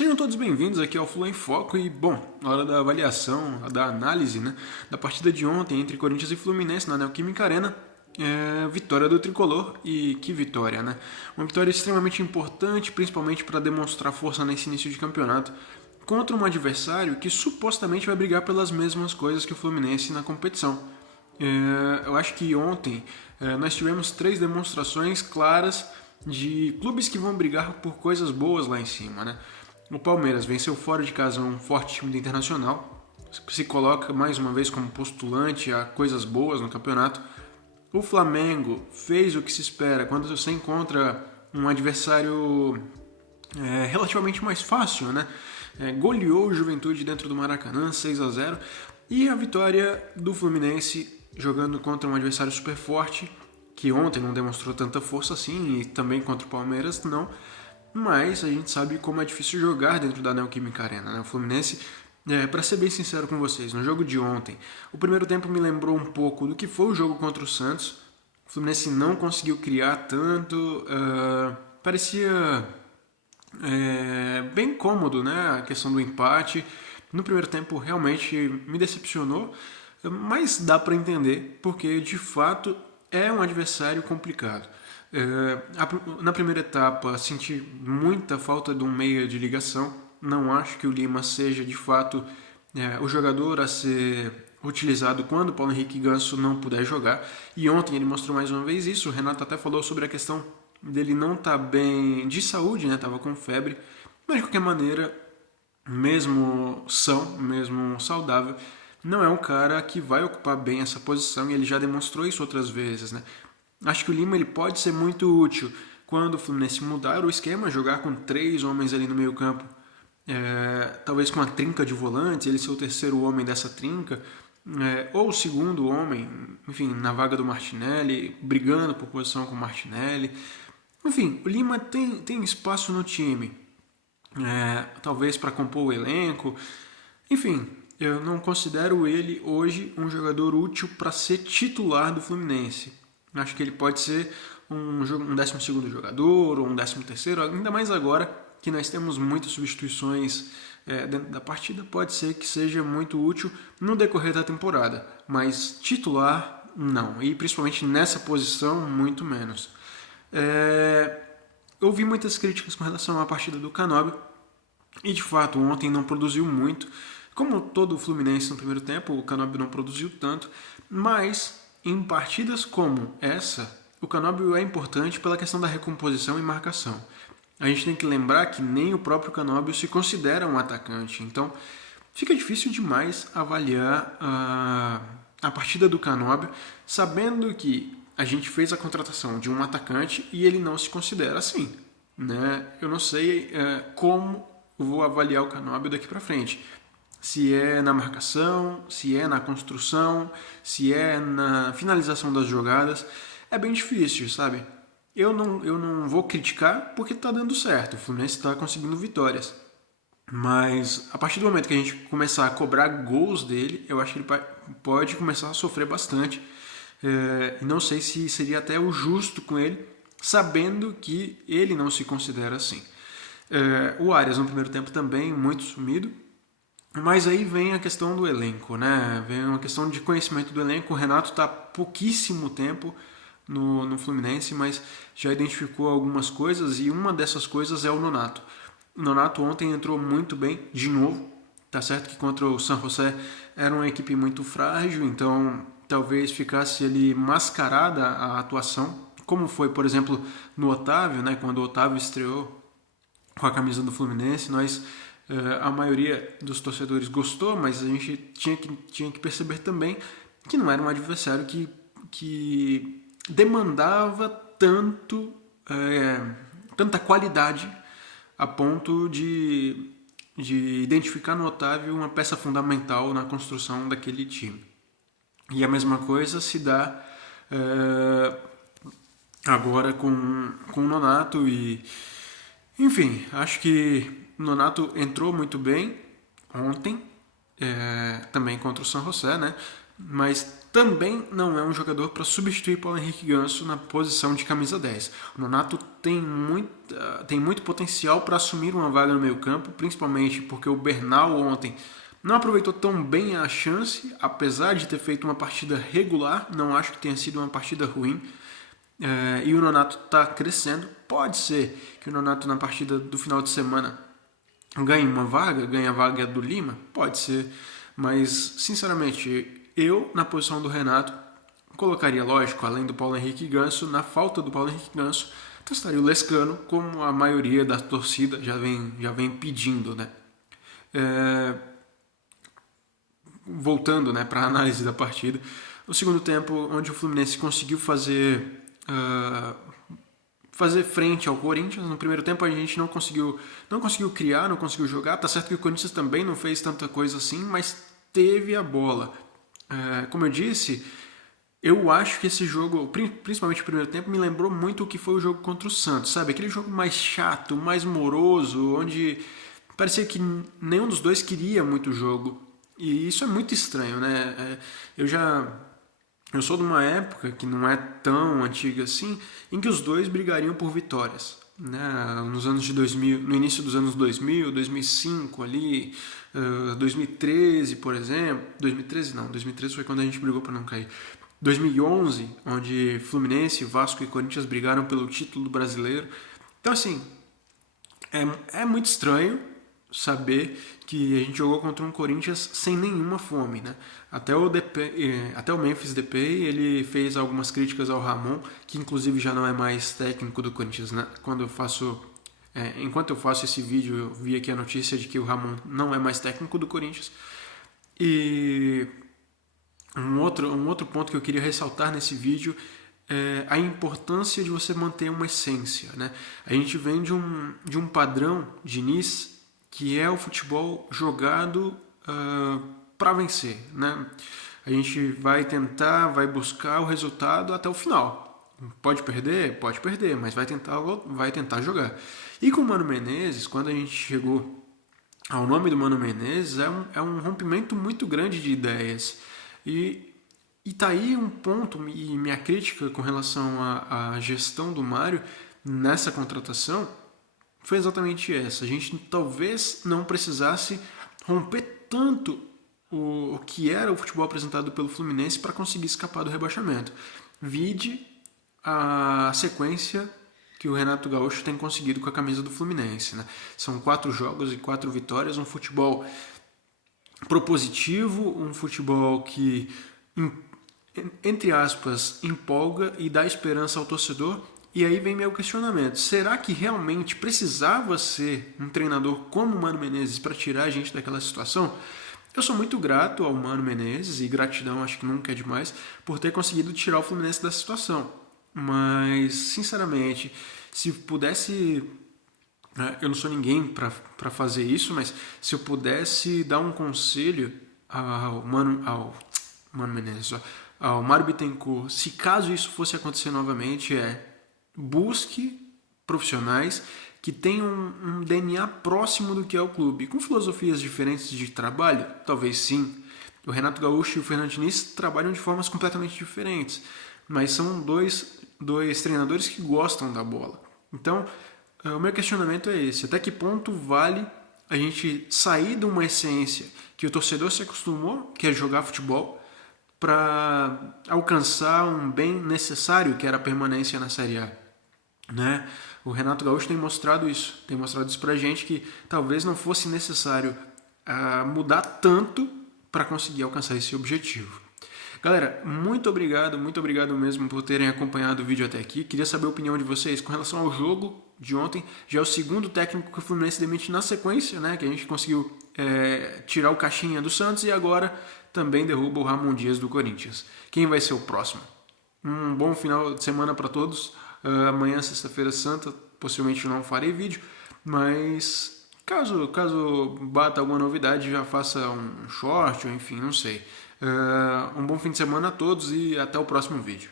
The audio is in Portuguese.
Sejam todos bem-vindos aqui ao Flu em Foco e, bom, na hora da avaliação, da análise, né, da partida de ontem entre Corinthians e Fluminense na Neoquímica Arena, vitória do Tricolor e que vitória, né? Uma vitória extremamente importante, principalmente para demonstrar força nesse início de campeonato contra um adversário que supostamente vai brigar pelas mesmas coisas que o Fluminense na competição. Eu acho que ontem nós tivemos 3 demonstrações claras de clubes que vão brigar por coisas boas lá em cima, né? O Palmeiras venceu fora de casa um forte time do Internacional, se coloca mais uma vez como postulante a coisas boas no campeonato. O Flamengo fez o que se espera quando você encontra um adversário relativamente mais fácil, né? Goleou o Juventude dentro do Maracanã, 6-0. E a vitória do Fluminense jogando contra um adversário super forte, que ontem não demonstrou tanta força assim, e também contra o Palmeiras não. Mas a gente sabe como é difícil jogar dentro da Neoquímica Arena, né? O Fluminense, para ser bem sincero com vocês, no jogo de ontem, o primeiro tempo me lembrou um pouco do que foi o jogo contra o Santos. O Fluminense não conseguiu criar tanto, parecia bem cômodo, né? A questão do empate. No primeiro tempo realmente me decepcionou, mas dá para entender, porque de fato é um adversário complicado. Na primeira etapa senti muita falta de um meia de ligação. Não acho que o Lima seja de fato o jogador a ser utilizado quando o Paulo Henrique Ganso não puder jogar. E ontem ele mostrou mais uma vez isso. O Renato até falou sobre a questão dele não estar bem de saúde, né? Tava com febre. Mas de qualquer maneira, mesmo são, mesmo saudável, não é um cara que vai ocupar bem essa posição e ele já demonstrou isso outras vezes, né? Acho que o Lima ele pode ser muito útil quando o Fluminense mudar o esquema, jogar com 3 homens ali no meio campo, talvez com a trinca de volantes, ele ser o terceiro homem dessa trinca, ou o segundo homem, enfim, na vaga do Martinelli, brigando por posição com o Martinelli. Enfim, o Lima tem espaço no time, talvez para compor o elenco. Enfim, eu não considero ele hoje um jogador útil para ser titular do Fluminense. Acho que ele pode ser um 12º jogador ou um 13º, ainda mais agora que nós temos muitas substituições dentro da partida, pode ser que seja muito útil no decorrer da temporada, mas titular não, e principalmente nessa posição muito menos. Eu vi muitas críticas com relação à partida do Canóbio, e de fato ontem não produziu muito, como todo o Fluminense no primeiro tempo, o Canóbio não produziu tanto, mas em partidas como essa, o Canóbio é importante pela questão da recomposição e marcação. A gente tem que lembrar que nem o próprio Canóbio se considera um atacante, então fica difícil demais avaliar a partida do Canóbio sabendo que a gente fez a contratação de um atacante e ele não se considera assim, né? Eu não sei como eu vou avaliar o Canóbio daqui para frente. Se é na marcação, se é na construção, se é na finalização das jogadas. É bem difícil, sabe? Eu não vou criticar porque está dando certo. O Fluminense está conseguindo vitórias. Mas a partir do momento que a gente começar a cobrar gols dele, eu acho que ele pode começar a sofrer bastante. E não sei se seria até o justo com ele, sabendo que ele não se considera assim. O Arias no primeiro tempo também muito sumido. Mas aí vem a questão do elenco, né? Vem uma questão de conhecimento do elenco. O Renato está há pouquíssimo tempo no Fluminense, mas já identificou algumas coisas e uma dessas coisas é o Nonato. O Nonato ontem entrou muito bem, de novo. Tá certo que contra o San José era uma equipe muito frágil, então talvez ficasse ali mascarada a atuação, como foi, por exemplo, no Otávio, né? Quando o Otávio estreou com a camisa do Fluminense, a maioria dos torcedores gostou, mas a gente tinha que perceber também que não era um adversário que demandava tanta qualidade a ponto de identificar no Otávio uma peça fundamental na construção daquele time. E a mesma coisa se dá agora com o Nonato e... Enfim, acho que o Nonato entrou muito bem ontem, também contra o San José, né? mas também não é um jogador para substituir Paulo Henrique Ganso na posição de camisa 10. O Nonato tem muito potencial para assumir uma vaga no meio campo, principalmente porque o Bernal ontem não aproveitou tão bem a chance, apesar de ter feito uma partida regular, não acho que tenha sido uma partida ruim. E o Nonato está crescendo. Pode ser que o Nonato na partida do final de semana ganhe a vaga do Lima, pode ser, mas sinceramente eu na posição do Renato colocaria, lógico, além do Paulo Henrique Ganso, na falta do Paulo Henrique Ganso, testaria o Lescano, como a maioria da torcida já vem pedindo, né? Voltando, né, para a análise da partida, o segundo tempo onde o Fluminense conseguiu fazer frente ao Corinthians. No primeiro tempo a gente não conseguiu criar, não conseguiu jogar. Tá certo que o Corinthians também não fez tanta coisa assim, mas teve a bola. Como eu disse, eu acho que esse jogo, principalmente o primeiro tempo, me lembrou muito o que foi o jogo contra o Santos, sabe? Aquele jogo mais chato, mais moroso, onde parecia que nenhum dos dois queria muito o jogo. E isso é muito estranho, né? Eu sou de uma época que não é tão antiga assim, em que os dois brigariam por vitórias. Né? Nos anos de 2000, no início dos anos 2000, 2005 ali, 2013, por exemplo. 2013 foi quando a gente brigou para não cair. 2011, onde Fluminense, Vasco e Corinthians brigaram pelo título brasileiro. Então, assim, é muito estranho saber que a gente jogou contra um Corinthians sem nenhuma fome, né? Até o Memphis Depay, ele fez algumas críticas ao Ramon, que inclusive já não é mais técnico do Corinthians, né? Enquanto eu faço esse vídeo, eu vi aqui a notícia de que o Ramon não é mais técnico do Corinthians. E um outro ponto que eu queria ressaltar nesse vídeo é a importância de você manter uma essência, né? A gente vem de um padrão, Diniz, que é o futebol jogado para vencer, né? A gente vai buscar o resultado até o final. Pode perder, mas vai tentar jogar. E com o Mano Menezes, quando a gente chegou ao nome do Mano Menezes, é um rompimento muito grande de ideias. E tá aí um ponto, e minha crítica com relação à gestão do Mário nessa contratação foi exatamente essa. A gente talvez não precisasse romper tanto o que era o futebol apresentado pelo Fluminense para conseguir escapar do rebaixamento. Vide a sequência que o Renato Gaúcho tem conseguido com a camisa do Fluminense. Né? São 4 jogos e 4 vitórias, um futebol propositivo, um futebol que, entre aspas, empolga e dá esperança ao torcedor. E aí vem meu questionamento. Será que realmente precisava ser um treinador como o Mano Menezes para tirar a gente daquela situação? Eu sou muito grato ao Mano Menezes, e gratidão acho que nunca é demais, por ter conseguido tirar o Fluminense dessa situação. Mas, sinceramente, se pudesse... Eu não sou ninguém para fazer isso, mas se eu pudesse dar um conselho ao Mano Menezes, ao Mário Bittencourt, se caso isso fosse acontecer novamente, busque profissionais que tenham um DNA próximo do que é o clube, com filosofias diferentes de trabalho, talvez sim. O Renato Gaúcho e o Fernando Diniz trabalham de formas completamente diferentes, mas são dois treinadores que gostam da bola. Então, o meu questionamento é esse: até que ponto vale a gente sair de uma essência que o torcedor se acostumou, que é jogar futebol, para alcançar um bem necessário, que era a permanência na Série A? Né? O Renato Gaúcho tem mostrado isso pra gente, que talvez não fosse necessário mudar tanto para conseguir alcançar esse objetivo. Galera, muito obrigado mesmo por terem acompanhado o vídeo até aqui. Queria saber a opinião de vocês com relação ao jogo de ontem. Já é o segundo técnico que o Fluminense demite na sequência, né? Que a gente conseguiu tirar o Caixinha do Santos e agora também derruba o Ramon Dias do Corinthians. Quem vai ser o próximo? Um bom final de semana para todos. Amanhã, sexta-feira santa, possivelmente não farei vídeo, mas caso bata alguma novidade, já faça um short, ou enfim, não sei. Um bom fim de semana a todos e até o próximo vídeo.